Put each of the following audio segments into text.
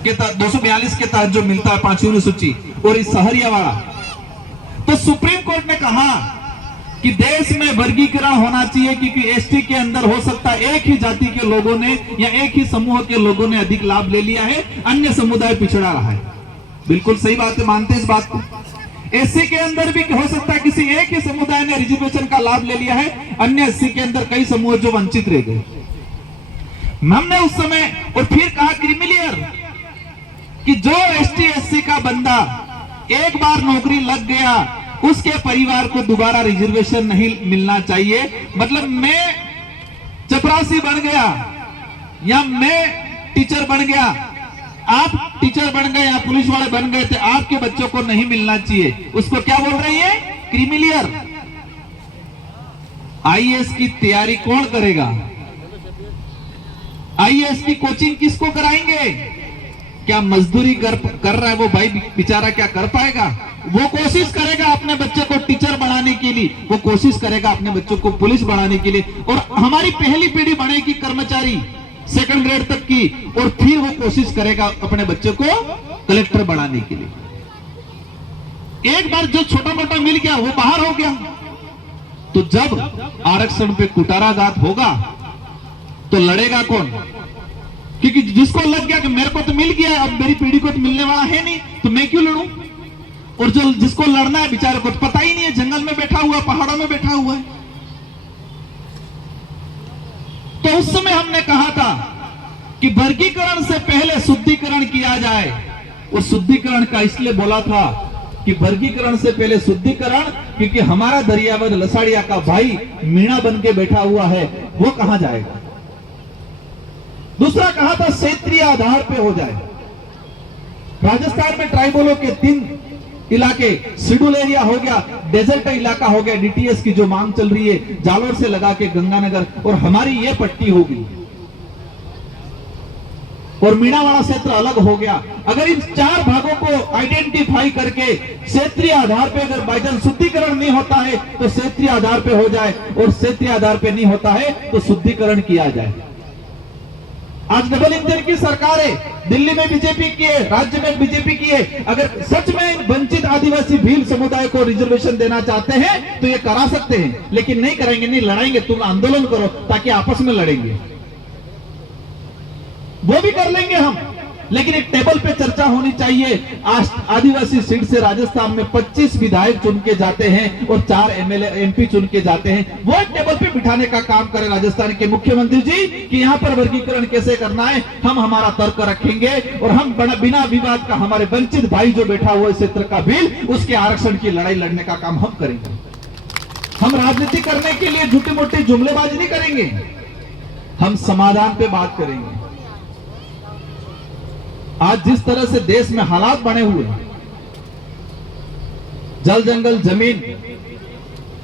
के तहत 242 के तहत जो मिलता है 5वीं अनुसूची और इस सहरिया वाला, तो सुप्रीम कोर्ट ने कहा कि देश में वर्गीकरण होना चाहिए क्योंकि एसटी के अंदर हो सकता है एक ही जाति के लोगों ने या एक ही समूह के लोगों ने अधिक लाभ ले लिया है, अन्य समुदाय पिछड़ा रहा है। बिल्कुल सही बात है, मानते हैं इस बात को। एससी के अंदर भी हो सकता है किसी एक ही समुदाय ने रिजर्वेशन का लाभ ले लिया है, अन्य एससी के अंदर कई समूह जो वंचित रह गए। हमने उस समय और फिर कहा क्रिमिलियर कि जो एसटी एससी का बंदा एक बार नौकरी लग गया उसके परिवार को दोबारा रिजर्वेशन नहीं मिलना चाहिए। मतलब मैं चपरासी बन गया या मैं टीचर बन गया, आप टीचर बन गए या पुलिस वाले बन गए थे, आपके बच्चों को नहीं मिलना चाहिए। उसको क्या बोल रही है? क्रिमिलियर। आईएएस की तैयारी कौन करेगा? आईएएस की कोचिंग किसको कराएंगे? क्या मजदूरी कर रहा है वो भाई बेचारा क्या कर पाएगा? वो कोशिश करेगा अपने बच्चे को टीचर बनाने के लिए, वो कोशिश करेगा अपने बच्चों को पुलिस बनाने के लिए, और हमारी पहली पीढ़ी बनेगी कर्मचारी सेकंड ग्रेड तक की, और फिर वो कोशिश करेगा अपने बच्चे को कलेक्टर बनाने के लिए। एक बार जो छोटा मोटा मिल गया वो बाहर हो गया, तो जब आरक्षण पे कुटाराघात होगा तो लड़ेगा कौन? क्योंकि जिसको लग गया कि मेरे को तो मिल गया, अब मेरी पीढ़ी को तो मिलने वाला है नहीं, तो मैं क्यों लड़ूं? और जो जिसको लड़ना है बेचारे को तो पता ही नहीं है, जंगल में बैठा हुआ, पहाड़ों में बैठा हुआ है। तो उस समय हमने कहा था कि वर्गीकरण से पहले शुद्धिकरण किया जाए। और शुद्धिकरण का इसलिए बोला था कि वर्गीकरण से पहले शुद्धिकरण, क्योंकि हमारा दरियावर लसाड़िया का भाई मीणा बन के बैठा हुआ है, वो कहां जाएगा। दूसरा कहा था क्षेत्रीय आधार पे हो जाए। राजस्थान में ट्राइबलों के 3 इलाके, शेड्यूल एरिया हो गया, डेजर्ट इलाका हो गया, डीटीएस की जो मांग चल रही है जालोर से लगा के गंगानगर, और हमारी ये पट्टी होगी और मीणावाड़ा क्षेत्र अलग हो गया। अगर इन 4 भागों को आइडेंटिफाई करके क्षेत्रीय आधार पे अगर बाईचांस शुद्धिकरण नहीं होता है तो क्षेत्रीय आधार पे हो जाए, और क्षेत्रीय आधार पे नहीं होता है तो शुद्धिकरण किया जाए। आज डबल इंजन की सरकार है, दिल्ली में बीजेपी की है, राज्य में बीजेपी की है। अगर सच में वंचित आदिवासी भील समुदाय को रिजर्वेशन देना चाहते हैं तो ये करा सकते हैं, लेकिन नहीं करेंगे, नहीं लड़ाएंगे। तुम आंदोलन करो ताकि आपस में लड़ेंगे, वो भी कर लेंगे हम, लेकिन एक टेबल पे चर्चा होनी चाहिए। आदिवासी सीट से राजस्थान में 25 विधायक चुन के जाते हैं और 4 एमएलए एमपी चुन के जाते हैं। वो एक टेबल पे बिठाने का काम करें राजस्थान के मुख्यमंत्री जी कि यहाँ पर वर्गीकरण कैसे करना है, हम हमारा तर्क रखेंगे और हम बिना विवाद का हमारे वंचित भाई जो बैठा हुआ क्षेत्र का बिल, उसके आरक्षण की लड़ाई लड़ने का काम हम करेंगे। हम राजनीति करने के लिए झूठी मोटी जुमलेबाजी नहीं करेंगे, हम समाधान पे बात करेंगे। आज जिस तरह से देश में हालात बने हुए हैं, जल जंगल जमीन,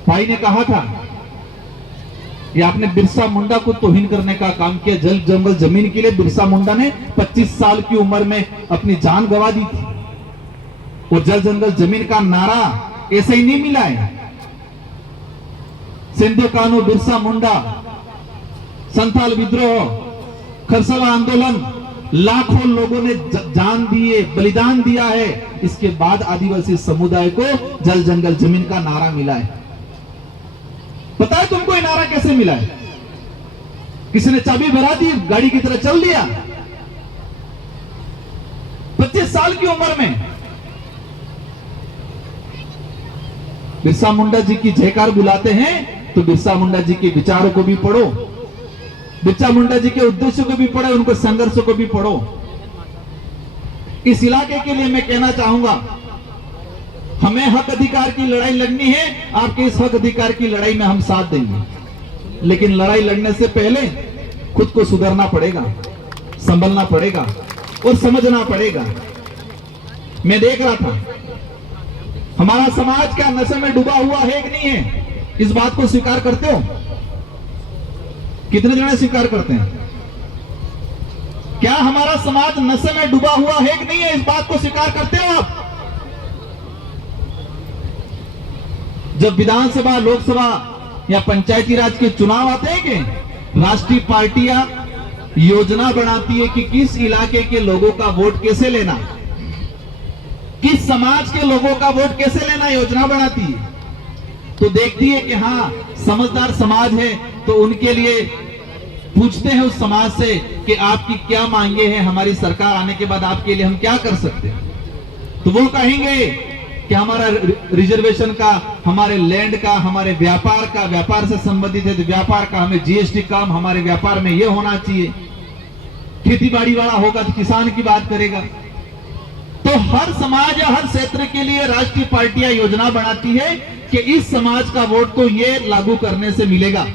भाई ने कहा था कि आपने बिरसा मुंडा को तौहीन करने का काम किया। जल जंगल जमीन के लिए बिरसा मुंडा ने 25 साल की उम्र में अपनी जान गंवा दी थी, और जल जंगल जमीन का नारा ऐसे ही नहीं मिला है। सिंधु कानू, बिरसा मुंडा, संथाल विद्रोह, खरसला आंदोलन, लाखों लोगों ने जान दिए, बलिदान दिया है। इसके बाद आदिवासी समुदाय को जल जंगल जमीन का नारा मिला है। पता है तुमको ये नारा कैसे मिला है? किसी ने चाबी भरा दी, गाड़ी की तरह चल दिया। 25 साल की उम्र में बिरसा मुंडा जी की जयकार बुलाते हैं तो बिरसा मुंडा जी के विचारों को भी पढ़ो, बिरसा मुंडा जी के उद्देश्यों को भी पढ़ो, उनको संघर्षों को भी पढ़ो। इस इलाके के लिए मैं कहना चाहूंगा, हमें हक अधिकार की लड़ाई लड़नी है। आपके इस हक अधिकार की लड़ाई में हम साथ देंगे, लेकिन लड़ाई लड़ने से पहले खुद को सुधरना पड़ेगा, संभलना पड़ेगा और समझना पड़ेगा। मैं देख रहा था हमारा समाज क्या नशे में डूबा हुआ है कि नहीं है? इस बात को स्वीकार करते हो? कितने जने स्वीकार करते हैं? क्या हमारा समाज नशे में डूबा हुआ है कि नहीं है? इस बात को स्वीकार करते हो आप? जब विधानसभा, लोकसभा या पंचायती राज के चुनाव आते हैं कि राष्ट्रीय पार्टियां योजना बनाती है कि किस इलाके के लोगों का वोट कैसे लेना, किस समाज के लोगों का वोट कैसे लेना, योजना बनाती है। तो देखती है कि हाँ समझदार समाज है तो उनके लिए पूछते हैं उस समाज से कि आपकी क्या मांगे हैं, हमारी सरकार आने के बाद आपके लिए हम क्या कर सकते हैं। तो वो कहेंगे कि हमारा रिजर्वेशन का, हमारे लैंड का, हमारे व्यापार का, व्यापार से संबंधित है तो व्यापार का, हमें जीएसटी काम, हमारे व्यापार में ये होना चाहिए। खेती बाड़ी वाला होगा तो किसान की बात करेगा। तो हर समाज या हर क्षेत्र के लिए राष्ट्रीय पार्टियां योजना बनाती है कि इस समाज का वोट तो ये लागू करने से मिलेगा।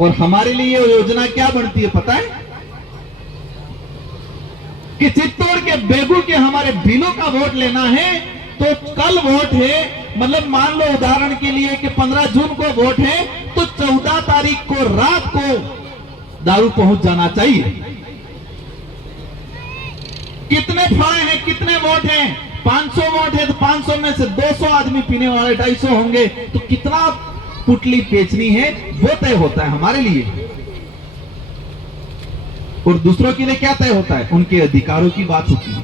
और हमारे लिए ये योजना क्या बनती है पता है कि चित्तौड़ के बेगू के हमारे भीलों का वोट लेना है तो कल वोट है, मतलब मान लो उदाहरण के लिए कि 15 जून को वोट है तो 14 तारीख को रात को दारू पहुंच जाना चाहिए। कितने फाड़े हैं, कितने वोट हैं, 500 वोट है तो 500 में से 200 आदमी पीने वाले 250 होंगे तो कितना पुटली बेचनी है वो तय होता है हमारे लिए। और दूसरों के लिए क्या तय होता है, उनके अधिकारों की बात होती है।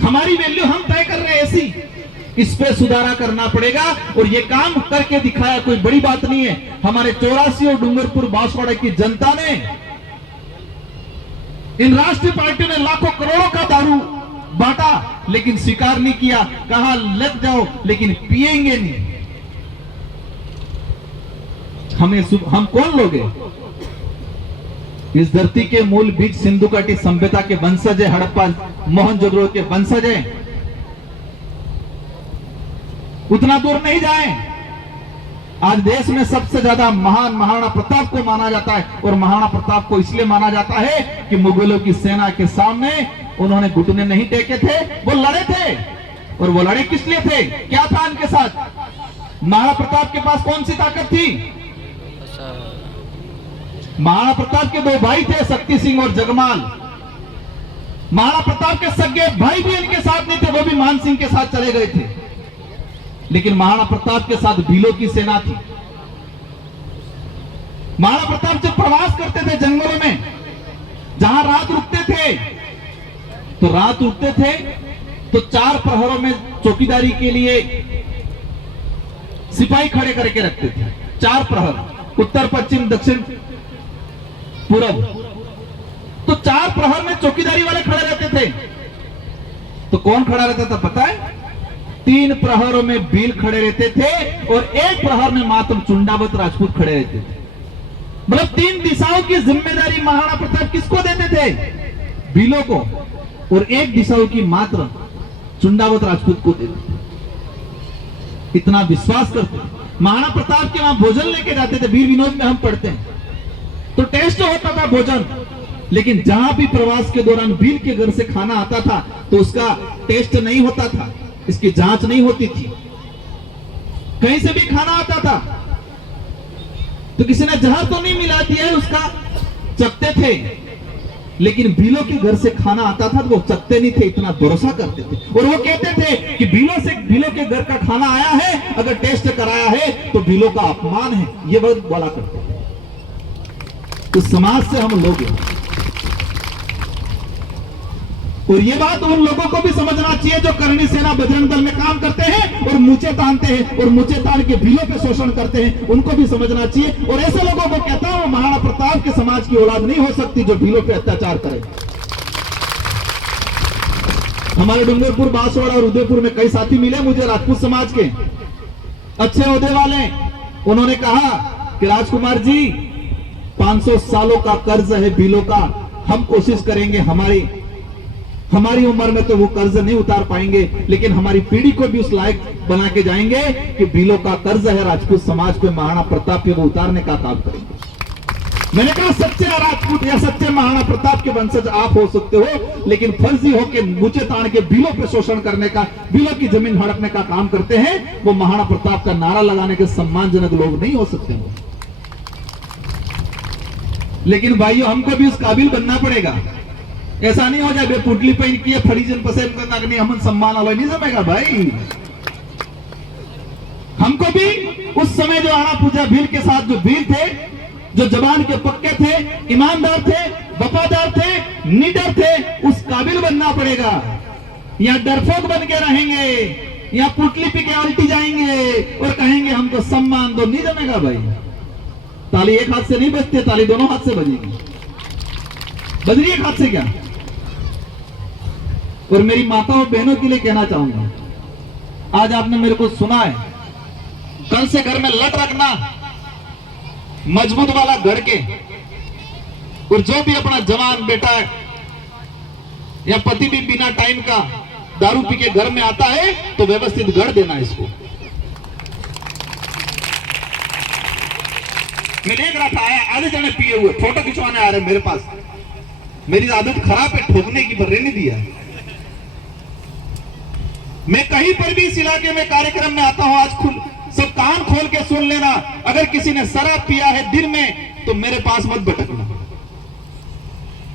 हमारी वैल्यू हम तय कर रहे हैं ऐसी, इस पे सुधारा करना पड़ेगा। और ये काम करके दिखाया, कोई बड़ी बात नहीं है। हमारे 84 और डूंगरपुर बांसवाड़ा की जनता ने, इन राष्ट्रीय पार्टियों ने लाखों करोड़ों का दारू बांटा लेकिन स्वीकार नहीं किया, कहा लग जाओ लेकिन पिएंगे नहीं। हम कौन लोग हैं? इस धरती के मूल बीज सिंधु घाटी सभ्यता के वंशज है, हड़प्पा मोहनजोदड़ो के वंशज है। उतना दूर नहीं जाएं। आज देश में सबसे ज्यादा महान महाराणा प्रताप को माना जाता है। और महाराणा प्रताप को इसलिए माना जाता है कि मुगलों की सेना के सामने उन्होंने घुटने नहीं टेके थे, वो लड़े थे। और वो लड़े किस लिए थे, क्या था उनके साथ? महाराणा प्रताप के पास कौन सी ताकत थी? महाराणा प्रताप के 2 भाई थे, शक्ति सिंह और जगमाल। महाराणा प्रताप के सगे भाई भी इनके साथ नहीं थे, वो भी मान सिंह के साथ चले गए थे। लेकिन महाराणा प्रताप के साथ भीलों की सेना थी। महाराणा प्रताप जब प्रवास करते थे जंगलों में, जहां रात रुकते थे तो 4 प्रहरों में चौकीदारी के लिए सिपाही खड़े करके रखते थे। 4 प्रहर, उत्तर, पश्चिम, दक्षिण, पूरब। तो 4 प्रहर में चौकीदारी वाले खड़े रहते थे। तो कौन खड़ा रहता था पता है? 3 प्रहरों में भील खड़े रहते थे और 1 प्रहर में मातम चुंडावत राजपूत खड़े रहते थे। मतलब 3 दिशाओं की जिम्मेदारी महाराणा प्रताप किसको देते थे? भीलों को। और 1 दिशाओं की मात्र चुंडावत राजपूत को देते थे। इतना विश्वास करते थे। महाराणा प्रताप के वहां भोजन लेके जाते थे। वीर विनोद में हम पढ़ते हैं तो टेस्ट होता था भोजन, लेकिन जहां भी प्रवास के दौरान भील के घर से खाना आता था तो उसका टेस्ट नहीं होता था, इसकी जांच नहीं होती थी। कहीं से भी खाना आता था तो किसी ने जहर तो नहीं मिला दिया है उसका, चखते थे। लेकिन भीलों के घर से खाना आता था तो वो चखते नहीं थे, इतना भरोसा करते थे। और वो कहते थे कि भीलों के घर का खाना आया है, अगर टेस्ट कराया है तो भीलों का अपमान है, ये बहुत बोला करते थे। तो समाज से हम लोग हैं। और ये बात उन लोगों को भी समझना चाहिए जो करणी सेना बजरंग दल में काम करते हैं और मुझे तानते हैं और मुझे तान के भीलों पे शोषण करते हैं, उनको भी समझना चाहिए। और ऐसे लोगों को कहता हूं, महाराणा प्रताप के समाज की औलाद नहीं हो सकती जो भीलों पे अत्याचार करे। हमारे डूंगरपुर, बांसवाड़ा और उदयपुर में कई साथी मिले मुझे राजपूत समाज के, अच्छे ओहदे वाले। उन्होंने कहा कि राजकुमार जी 500 सालों का कर्ज है भीलों का, हम कोशिश करेंगे, हमारी उम्र में तो वो कर्ज नहीं उतार पाएंगे, लेकिन हमारी पीढ़ी को भी उस लायक बना के जाएंगे कि भीलों का कर्ज है राजपूत समाज पे, महाराणा प्रताप पे वो उतारने का काम करेंगे। मैंने कहा सच्चे राजपूत या सच्चे महाराणा प्रताप के वंशज आप हो सकते हो, लेकिन फर्जी हो के मुझे तान के भीलों पे शोषण करने का, भीलों की जमीन हड़पने का काम करते हैं, वो महाराणा प्रताप का नारा लगाने के सम्मानजनक लोग नहीं हो सकते। लेकिन भाइयों हमको भी उस काबिल बनना पड़ेगा। ऐसा नहीं हो जाए बे पुटली पहन की फरीजन पसंद करना कि नहीं हम सम्मान वाला नहीं जमेगा भाई। हमको भी उस समय जो आना पूजा भील के साथ जो भील थे जो जबान के पक्के थे, ईमानदार थे, वफादार थे, निडर थे, उस काबिल बनना पड़ेगा। या डरपोक बन के रहेंगे या पुटली पी के उल्टी जाएंगे और कहेंगे हमको सम्मान दो, नहीं जमेगा भाई। ताली एक हाथ से नहीं बजती, ताली दोनों हाथ से बजेगी। बज रही एक हाथ से क्या? और मेरी माताओं बहनों के लिए कहना चाहूंगा, आज आपने मेरे को सुना है, कल से घर में लट रखना मजबूत वाला गढ़ के। और जो भी अपना जवान बेटा है या पति भी बिना टाइम का दारू पी के घर में आता है तो व्यवस्थित गढ़ देना इसको। मैं देख रहा था आधे जने पिए हुए फोटो खिंचवाने आ रहे मेरे पास। मेरी आदत खराब है ठोकने की, पर रहने दिया। मैं कहीं पर भी इस इलाके में कार्यक्रम में आता हूं, आज सब कान खोल के सुन लेना, अगर किसी ने शराब पिया है दिन में तो मेरे पास मत भटकना।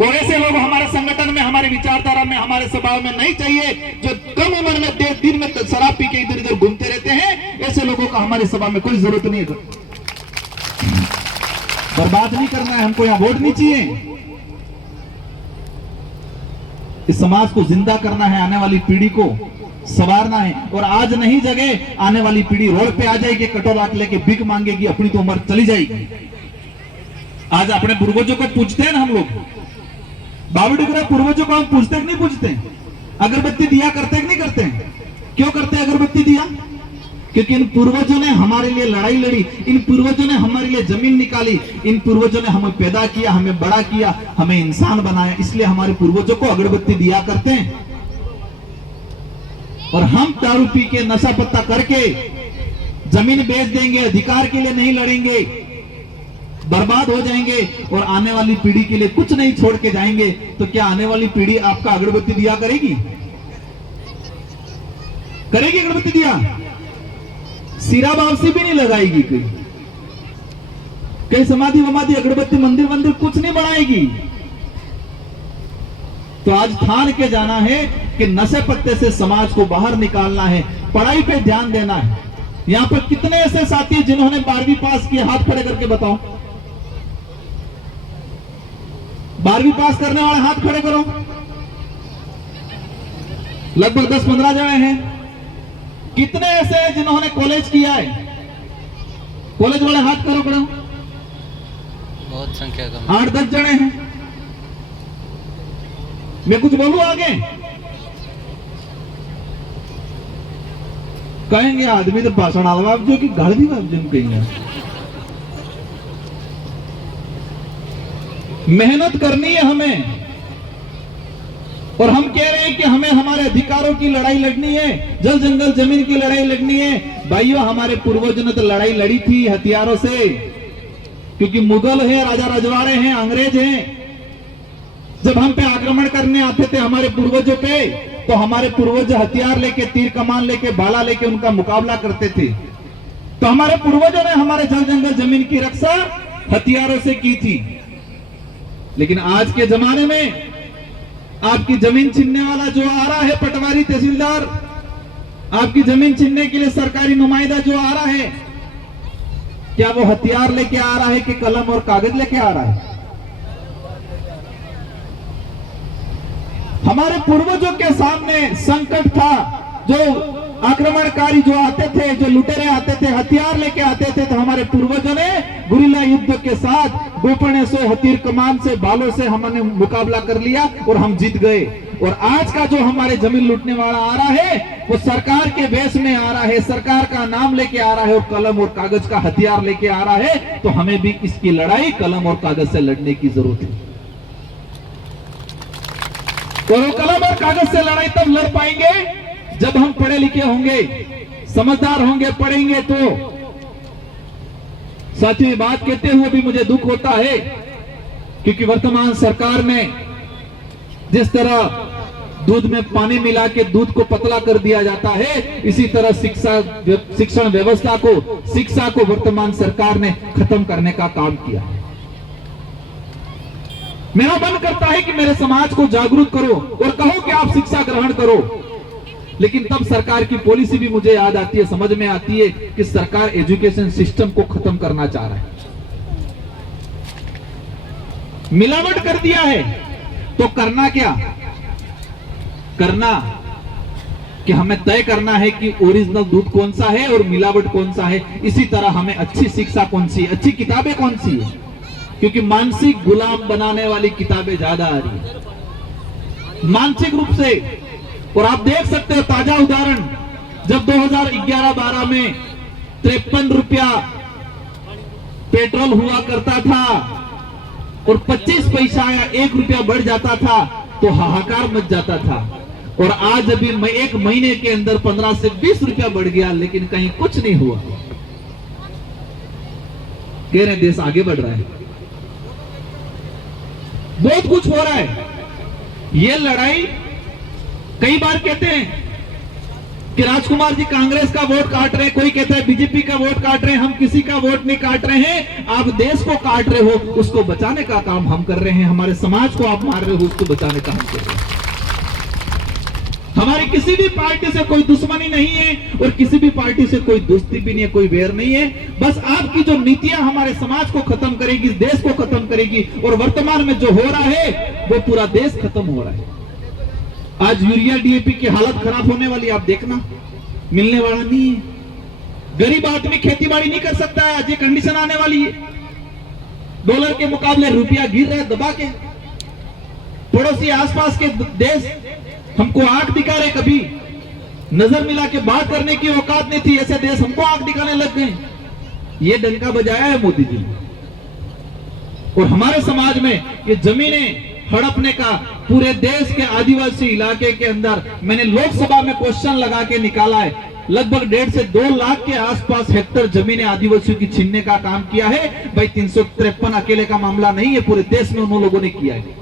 और ऐसे लोग हमारे संगठन में, हमारे विचारधारा में, हमारे स्वभाव में नहीं चाहिए, जो कम उम्र में दिन में शराब पी के इधर इधर घूमते रहते हैं। ऐसे लोगों का हमारे सभा में कोई जरूरत नहीं है। बर्बाद नहीं करना है हमको, यहां वोट नहीं चाहिए। इस समाज को जिंदा करना है, आने वाली पीढ़ी को संवारना है। और आज नहीं जगे, आने वाली पीढ़ी रोड पे आ जाएगी, कटोरा लेके भीख मांगेगी, अपनी तो उम्र चली जाएगी। आज अपने पूर्वजों को पूछते हैं ना हम लोग, बाबूडुगरा पूर्वजों को हम पूछते नहीं पूछते? अगरबत्ती दिया करते नहीं करते? क्यों करते हैं अगरबत्ती दिया? क्योंकि इन पूर्वजों ने हमारे लिए लड़ाई लड़ी, इन पूर्वजों ने हमारे लिए जमीन निकाली, इन पूर्वजों ने हमें पैदा किया, हमें बड़ा किया, हमें इंसान बनाया। इसलिए हमारे पूर्वजों को अगरबत्ती दिया करते हैं। और हम दारू पी के नशा पत्ता करके जमीन बेच देंगे, अधिकार के लिए नहीं लड़ेंगे, बर्बाद हो जाएंगे और आने वाली पीढ़ी के लिए कुछ नहीं छोड़ के जाएंगे, तो क्या आने वाली पीढ़ी आपका अगरबत्ती दिया करेगी? करेगी अगरबत्ती दिया? सिरा वापसी भी नहीं लगाएगी कोई। कहीं समाधि वमाधि अगरबत्ती मंदिर वंदिर कुछ नहीं बनाएगी। तो आज ठान के जाना है कि नशे पत्ते से समाज को बाहर निकालना है, पढ़ाई पे ध्यान देना है। यहां पर कितने ऐसे साथी हैं जिन्होंने 12वीं पास किए? हाथ खड़े करके बताओ। 12वीं पास करने वाले हाथ खड़े करो। लगभग 10-15 जने हैं। कितने ऐसे हैं जिन्होंने कॉलेज किया है? कॉलेज वाले हाथ करो करो। बहुत संख्या कम, 8-10 जने हैं। मैं कुछ बोलूं आगे? कहेंगे आदमी तो भाषण आलवा जो कि गाड़ दी बाप जिन कहेंगे। मेहनत करनी है हमें, और हम कह रहे हैं कि हमें हमारे अधिकारों की लड़ाई लड़नी है, जल जंगल जमीन की लड़ाई लड़नी है। भाइयों, हमारे पूर्वजों ने तो लड़ाई लड़ी थी हथियारों से, क्योंकि मुगल है, राजा रजवाड़े हैं, अंग्रेज हैं। जब हम पे आक्रमण करने आते थे हमारे पूर्वजों पे, तो हमारे पूर्वज हथियार लेके, तीर कमान लेके, भाला लेके उनका मुकाबला करते थे। तो हमारे पूर्वजों ने हमारे जल जंगल जमीन की रक्षा हथियारों से की थी। लेकिन आज के जमाने में आपकी जमीन छीनने वाला जो आ रहा है, पटवारी तहसीलदार, आपकी जमीन छीनने के लिए सरकारी नुमाइंदा जो आ रहा है, क्या वो हथियार लेके आ रहा है कि कलम और कागज लेके आ रहा है? हमारे पूर्वजों के सामने संकट था, जो आक्रमणकारी जो आते थे, जो लुटेरे आते थे, हथियार लेके आते थे, तो हमारे पूर्वजों ने गुरिल्ला युद्ध के साथ गोपने से, हथियार कमान से, बालों से हमने मुकाबला कर लिया और हम जीत गए। और आज का जो हमारे जमीन लूटने वाला आ रहा है, वो सरकार के वेश में आ रहा है, सरकार का नाम लेके आ रहा है और कलम और कागज का हथियार लेके आ रहा है। तो हमें भी इसकी लड़ाई कलम और कागज से लड़ने की जरूरत है। और कलम और कागज से लड़ाई तब लड़ पाएंगे जब हम पढ़े लिखे होंगे, समझदार होंगे, पढ़ेंगे। तो साथियों, बात कहते हुए भी मुझे दुख होता है, क्योंकि वर्तमान सरकार ने जिस तरह दूध में पानी मिला के दूध को पतला कर दिया जाता है, इसी तरह शिक्षण व्यवस्था को, शिक्षा को वर्तमान सरकार ने खत्म करने का काम किया। मेरा मन करता है कि मेरे समाज को जागरूक करो और कहो कि आप शिक्षा ग्रहण करो, लेकिन तब सरकार की पॉलिसी भी मुझे याद आती है, समझ में आती है कि सरकार एजुकेशन सिस्टम को खत्म करना चाह रहा है। मिलावट कर दिया है। तो करना क्या, करना कि हमें तय करना है कि ओरिजिनल दूध कौन सा है और मिलावट कौन सा है। इसी तरह हमें अच्छी शिक्षा कौन सी है, अच्छी किताबें कौन सी है, क्योंकि मानसिक गुलाम बनाने वाली किताबें ज्यादा आ रही है मानसिक रूप से। और आप देख सकते हो ताजा उदाहरण, जब 2011-12 में 53 रुपया पेट्रोल हुआ करता था और 25 पैसा या 1 रुपया बढ़ जाता था तो हाहाकार मच जाता था। और आज अभी एक महीने के अंदर 15 से 20 रुपया बढ़ गया, लेकिन कहीं कुछ नहीं हुआ। कह रहे देश आगे बढ़ रहा है, बहुत कुछ हो रहा है। ये लड़ाई कई बार कहते हैं कि राजकुमार जी कांग्रेस का वोट काट रहे हैं, कोई कहता है बीजेपी का वोट काट रहे हैं। हम किसी का वोट नहीं काट रहे हैं, आप देश को काट रहे हो, उसको बचाने का काम हम कर रहे हैं। हमारे समाज को आप मार रहे हो, उसको बचाने का हम कर रहे हैं। हमारी किसी भी पार्टी से कोई दुश्मनी नहीं है और किसी भी पार्टी से कोई दोस्ती भी नहीं है, कोई वैर नहीं है। बस आपकी जो नीतियां हमारे समाज को खत्म करेगी, देश को खत्म करेगी। और वर्तमान में जो हो रहा है वो पूरा देश खत्म हो रहा है। आज यूरिया डीएपी की हालत खराब होने वाली, आप देखना, मिलने वाला नहीं है। गरीब आदमी खेतीबाड़ी नहीं कर सकता है, आज ये कंडीशन आने वाली है। डॉलर के मुकाबले रुपया गिर रहा है दबा के। पड़ोसी आसपास के देश हमको आंख दिखा रहे, कभी नजर मिला के बात करने की औकात नहीं थी, ऐसे देश हमको आंख दिखाने लग गए। ये डंका बजाया है मोदी जी। और हमारे समाज में ये जमीनें हड़पने का पूरे देश के आदिवासी इलाके के अंदर मैंने लोकसभा में क्वेश्चन लगा के निकाला है, लगभग 1.5 से 2 लाख के आसपास हेक्टेयर जमीनें आदिवासियों की छीनने का काम किया है। भाई 353 अकेले का मामला नहीं है, पूरे देश में उन लोगों ने किया है।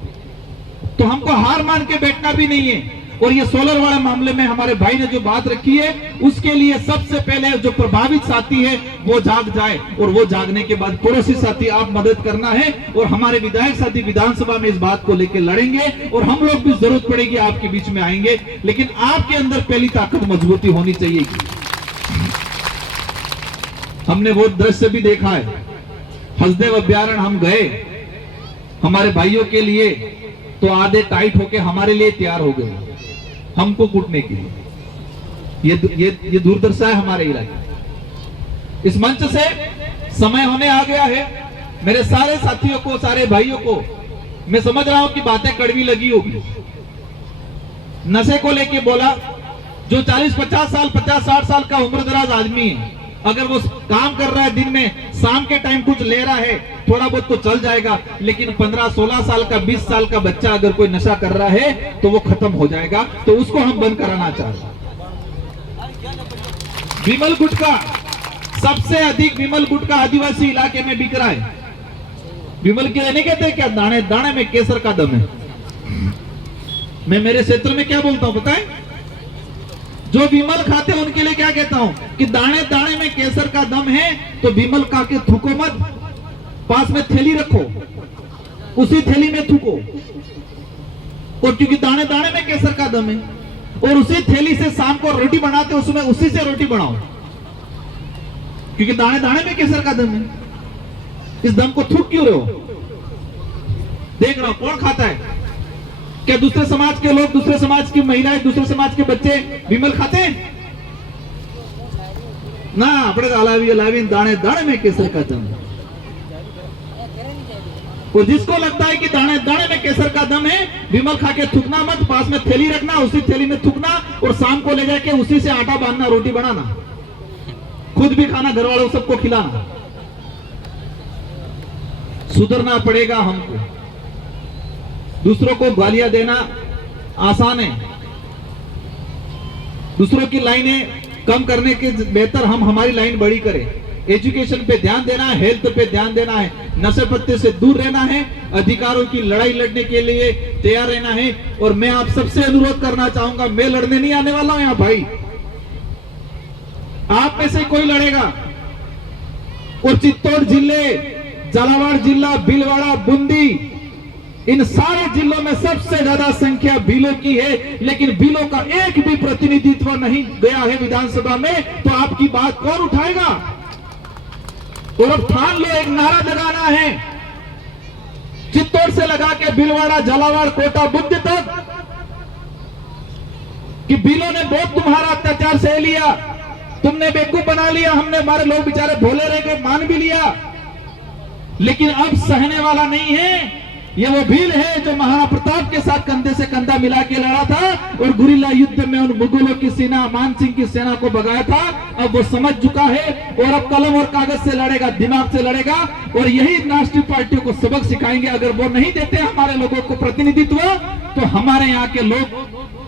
तो हमको हार मान के बैठना भी नहीं है। और ये सोलर वाले मामले में हमारे भाई ने जो बात रखी है, उसके लिए सबसे पहले जो प्रभावित साथी है वो जाग जाए, और वो जागने के बाद पड़ोसी साथी आप मदद करना है। और हमारे विधायक साथी विधानसभा में इस बात को लेकर लड़ेंगे, और हम लोग भी जरूरत पड़ेगी आपके बीच में आएंगे, लेकिन आपके अंदर पहली ताकत मजबूती होनी चाहिए। हमने वो दृश्य भी देखा है, हसदेव अभ्यारण्य हम गए हमारे भाइयों के लिए, तो आधे टाइट होके हमारे लिए तैयार हो गए हमको कूटने के लिए। ये दूरदर्शा है हमारे इलाके। इस मंच से समय होने आ गया है। मेरे सारे साथियों को, सारे भाइयों को, मैं समझ रहा हूं कि बातें कड़वी लगी होगी। नशे को लेके बोला, जो 40-50 साल, 50-60 साल का उम्र दराज आदमी है, अगर वो काम कर रहा है दिन में, शाम के टाइम कुछ ले रहा है, थोड़ा बहुत तो चल जाएगा। लेकिन 15-16 साल का, 20 साल का बच्चा अगर कोई नशा कर रहा है तो वो खत्म हो जाएगा। तो उसको हम बंद कराना चाहते हैं। विमल गुटखा, सबसे अधिक विमल गुटखा आदिवासी इलाके में बिक रहा है। विमल के नहीं कहते क्या, दाने दाने में केसर का दम है। मैं मेरे क्षेत्र में क्या बोलता हूं पता है, जो विमल खाते हैं उनके लिए क्या कहता हूं कि दाने दाने में केसर का दम है, तो विमल खा के थूको मत, पास में थैली रखो, उसी थैली में थूको। और क्योंकि दाने दाने में केसर का दम है, और उसी थैली से शाम को रोटी बनाते हो, उसमें उसी से रोटी बनाओ, क्योंकि दाने दाने में केसर का दम है। इस दम को थूक क्यों रहे हो? देख रहा हूं कौन खाता है। क्या दूसरे समाज के लोग, दूसरे समाज की महिलाएं, दूसरे समाज के बच्चे विमल खाते हैं ना? अपने लावी दाने दाने में केसर का दम। और जिसको लगता है कि दाने दाने में केसर का दम है, विमल खा के थूकना मत, पास में थैली रखना, उसी थैली में थूकना, और शाम को ले जाके उसी से आटा बांधना, रोटी बनाना, खुद भी खाना, घर वालों सबको खिलाना। सुधरना पड़ेगा हमको। दूसरों को गालियां देना आसान है, दूसरों की लाइनें कम करने के बेहतर हम हमारी लाइन बड़ी करें। एजुकेशन पे ध्यान देना है, हेल्थ पे ध्यान देना है, नशे पत्ते से दूर रहना है, अधिकारों की लड़ाई लड़ने के लिए तैयार रहना है। और मैं आप सबसे अनुरोध करना चाहूंगा, मैं लड़ने नहीं आने वाला हूं यहां भाई, आप में से कोई लड़ेगा। और चित्तौड़ जिले, झालावाड़ जिला, भीलवाड़ा, बूंदी, इन सारे जिलों में सबसे ज्यादा संख्या भीलों की है, लेकिन भीलों का एक भी प्रतिनिधित्व नहीं गया है विधानसभा में। तो आपकी बात कौन उठाएगा? और अब ठान लो, एक नारा लगाना है चित्तौड़ से लगा के भीलवाड़ा, झालावाड़, कोटा, बुद्ध तक, कि बिलों ने बहुत तुम्हारा अत्याचार सह लिया, तुमने बेवकूफ बना लिया, हमने, हमारे लोग बेचारे भोले रह गए, मान भी लिया, लेकिन अब सहने वाला नहीं है। ये वो भील है जो महाराणा प्रताप के साथ कंधे से कंधा मिला के लड़ा था और गुरिल्ला युद्ध में उन मुगलों की सेना, मान सिंह की सेना को भगाया था। अब वो समझ चुका है और अब कलम और कागज से लड़ेगा, दिमाग से लड़ेगा, और यही राष्ट्रीय पार्टियों को सबक सिखाएंगे। अगर वो नहीं देते हमारे लोगों को प्रतिनिधित्व, तो हमारे यहाँ के लोग,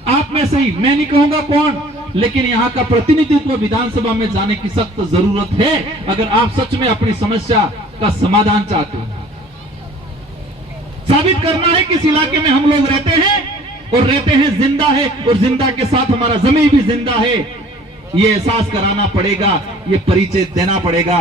आप में से ही, मैं नहीं कहूंगा कौन, लेकिन यहाँ का प्रतिनिधित्व विधानसभा में जाने की सख्त जरूरत है, अगर आप सच में अपनी समस्या का समाधान चाहते हो। साबित करना है कि इस इलाके में हम लोग रहते हैं और रहते हैं, जिंदा है, और जिंदा के साथ हमारा जमीन भी जिंदा है। ये एहसास कराना पड़ेगा, ये परिचय देना पड़ेगा।